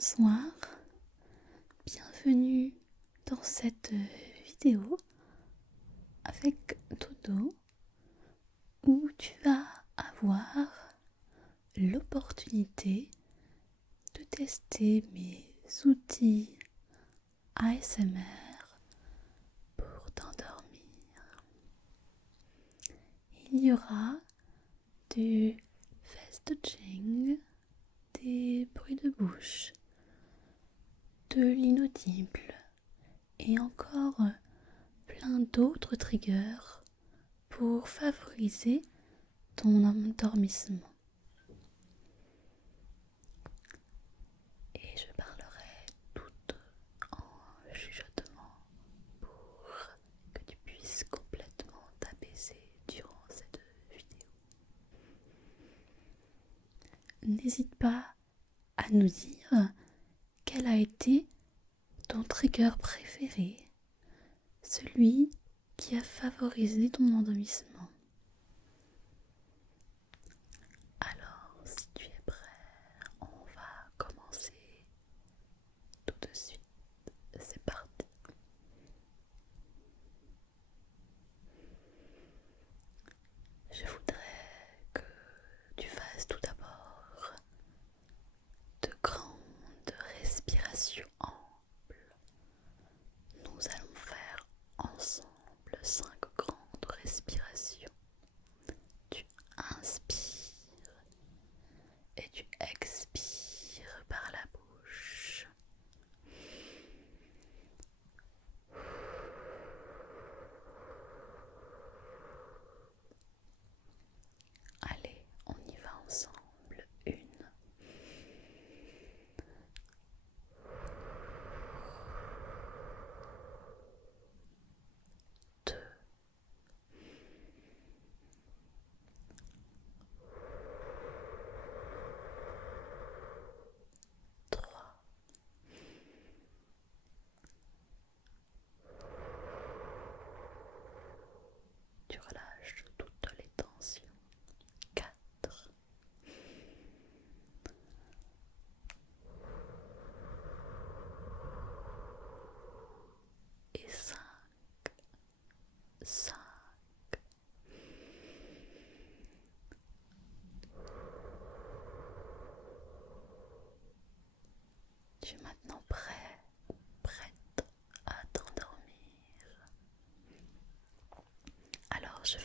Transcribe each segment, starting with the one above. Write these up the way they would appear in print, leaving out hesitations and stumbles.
Bonsoir, bienvenue dans cette vidéo avec Dodo où tu vas avoir l'opportunité de tester mes outils ASMR pour t'endormir. Il y aura du fast-touching, des bruits de bouche, de l'inaudible et encore plein d'autres triggers pour favoriser ton endormissement. Et je parlerai tout en chuchotement pour que tu puisses complètement t'apaiser durant cette vidéo. N'hésite pas à nous dire quel a été ton trigger préféré, celui qui a favorisé ton endormissement. Alors, si tu es prêt, on va commencer tout de suite. C'est parti. Je voudrais que tu fasses tout d'abord de grandes respirations amples. Nous allons faire ensemble 5 grandes respirations. Tu inspires et tu expires par la bouche. Allez, on y va ensemble. 1, 2, 3, 4. Tu relâches toutes les tensions. 4 et 5. Tu es maintenant prêt ou prête à t'endormir. Alors je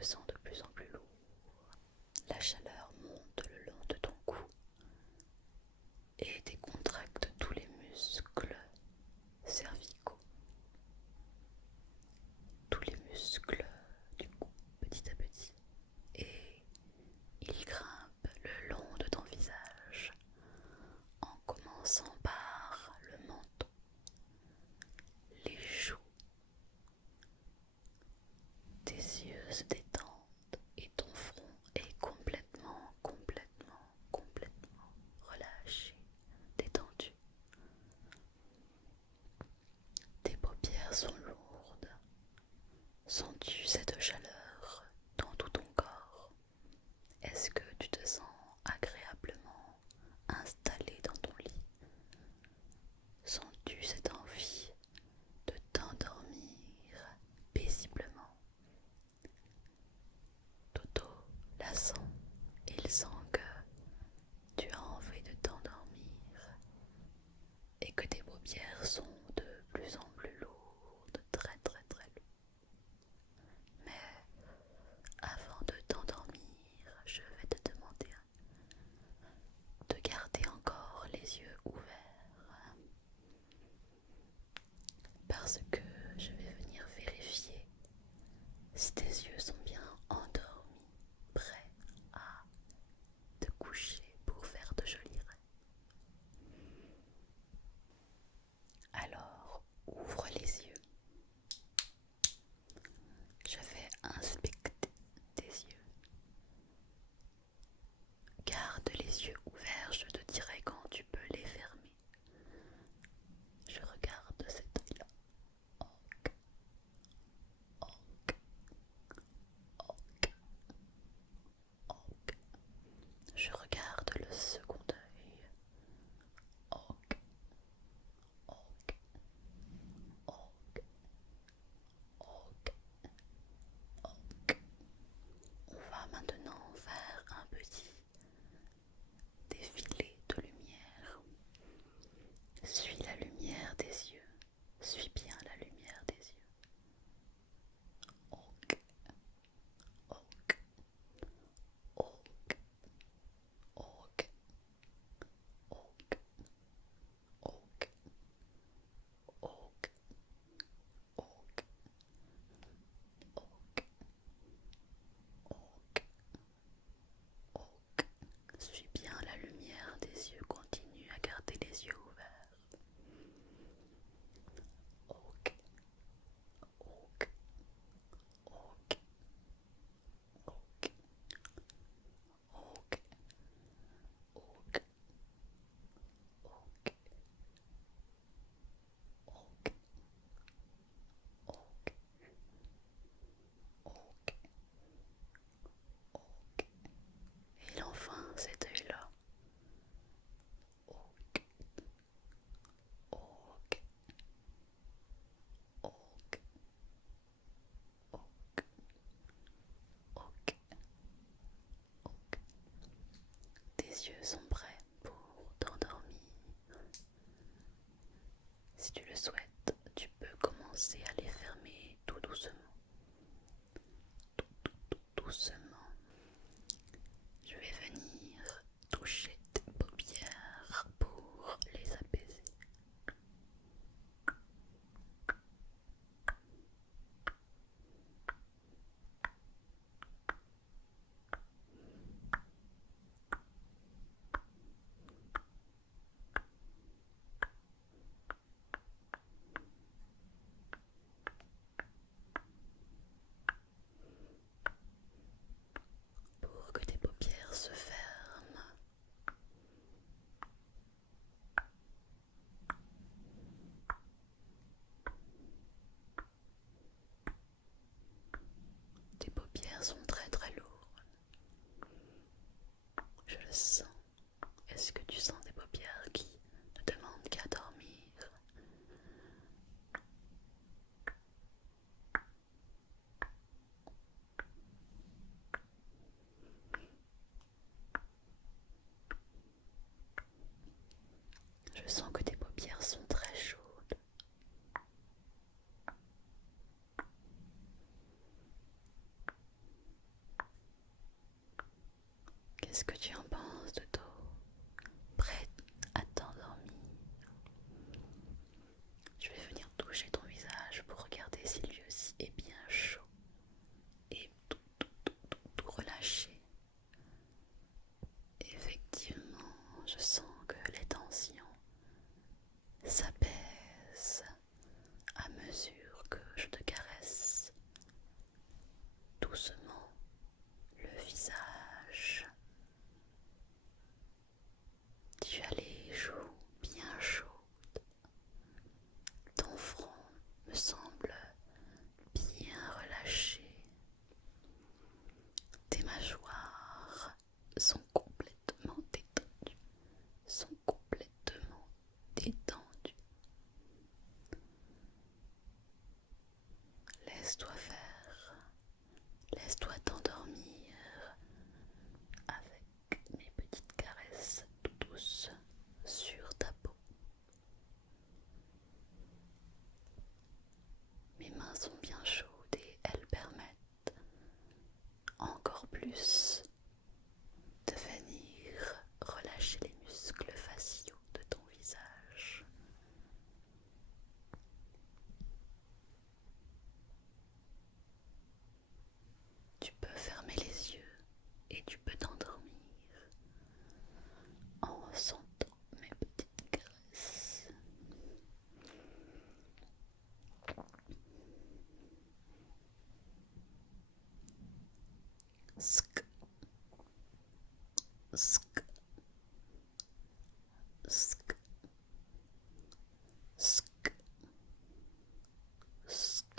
te sens de plus en plus lourd. La chaleur monte le long de ton cou et décontracte tous les muscles cervicaux, tous les muscles du cou petit à petit. Et il grimpe le long de ton visage en commençant par le menton, les joues. Tes yeux se détendent et ton front est complètement relâché, détendu. Tes paupières sont lourdes. Sens-tu cette chaleur dans tout ton corps? Est-ce que tu te sens agréablement installé dans ton lit? Sens-tu cette envie de t'endormir paisiblement? Toto la sent, il sent que tu as envie de t'endormir et que tes paupières sont de plus en plus lourdes, très lourdes. Mais avant de t'endormir, je vais te demander de garder encore les yeux ouverts parce que je vais venir vérifier si tes yeux sont bien endormis, prêts à te coucher pour faire de jolis rêves. Alors, ouvre les yeux. Je vais inspecter tes yeux. Garde les yeux ouverts, je te dirai quand tu peux les fermer. Je regarde cet œil-là. Ok, ok, ok, ok. Je regarde le second œil. Ok, ok, ok, ok, ok. On va maintenant faire un petit défilé de lumière. Suis la lumière des yeux. Suis bien la lumière des yeux. Ok, ok, ok, ok, ok, ok, ok, ok, ok, ok, ok. Suis bien la lumière des yeux. Continue à garder les yeux ouverts. Ok, ok, ok, ok, ok, ok, ok, ok, ok, ok, ok. Et enfin cet œil-là. Ok, ok, ok, ok, ok, ok. Tes yeux sont prêts pour t'endormir. Si tu le souhaites, tu peux commencer à les fermer tout doucement. Tout doucement. Je vais venir toucher tes paupières pour les apaiser. Pour que tes paupières se ferment. Tes paupières sont très lourdes. Je le sens. Est-ce que tu sens des paupières qui ne demandent qu'à dormir? Je sens que tes paupières sont très chaudes. Qu'est-ce que tu en penses de dos? Prête à t'endormir? Je vais venir toucher ton visage pour regarder si lui aussi est bien chaud et tout relâché. Effectivement, je sens que les tensions s'apaisent à mesure que je te caresse doucement le visage. Tu as les joues bien chaudes. Ton front me semble bien relâché. Tes mâchoires sont complètement détendues. Sont complètement détendues. Laisse-toi faire. Laisse-toi t'endormir avec mes petites caresses tout douces sur ta peau. Mes mains sont bien chaudes et elles permettent encore plus de venir relâcher les muscles faciaux de ton visage. Tu peux fermer les yeux et tu peux t'endormir en sentant mes petites caresses. Sk, sk, sk, sk, sk,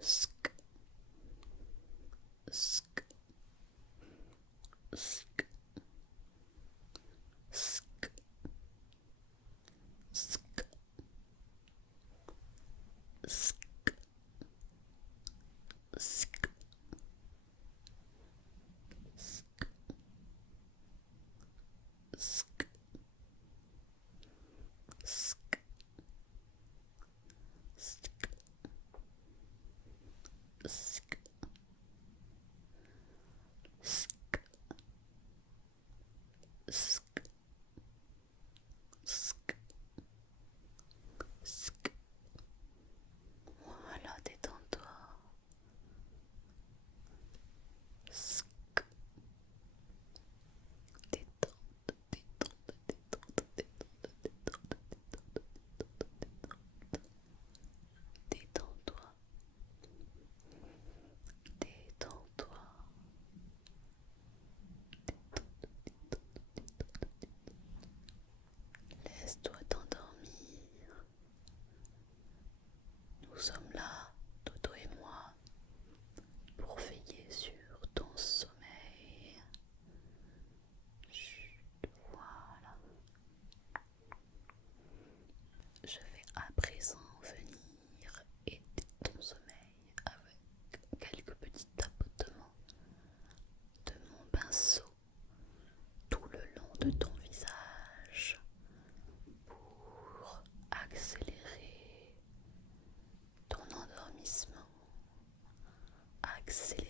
sk, sk, sk, sk, sk, sk, sk, sk, sk, sk, sk, sk, sk, sk, sk. Voilà, détends-toi. Sk. Détente, détente, détente, détente, détente, détente, détends-toi. Détends-toi. Laisse-toi t'endormir. Nous sommes là, Toto et moi, pour veiller sur ton sommeil. Chut, voilà. Je vais à présent venir aider ton sommeil avec quelques petits tapotements de mon pinceau tout le long de ton visage pour accélérer ton endormissement, accélérer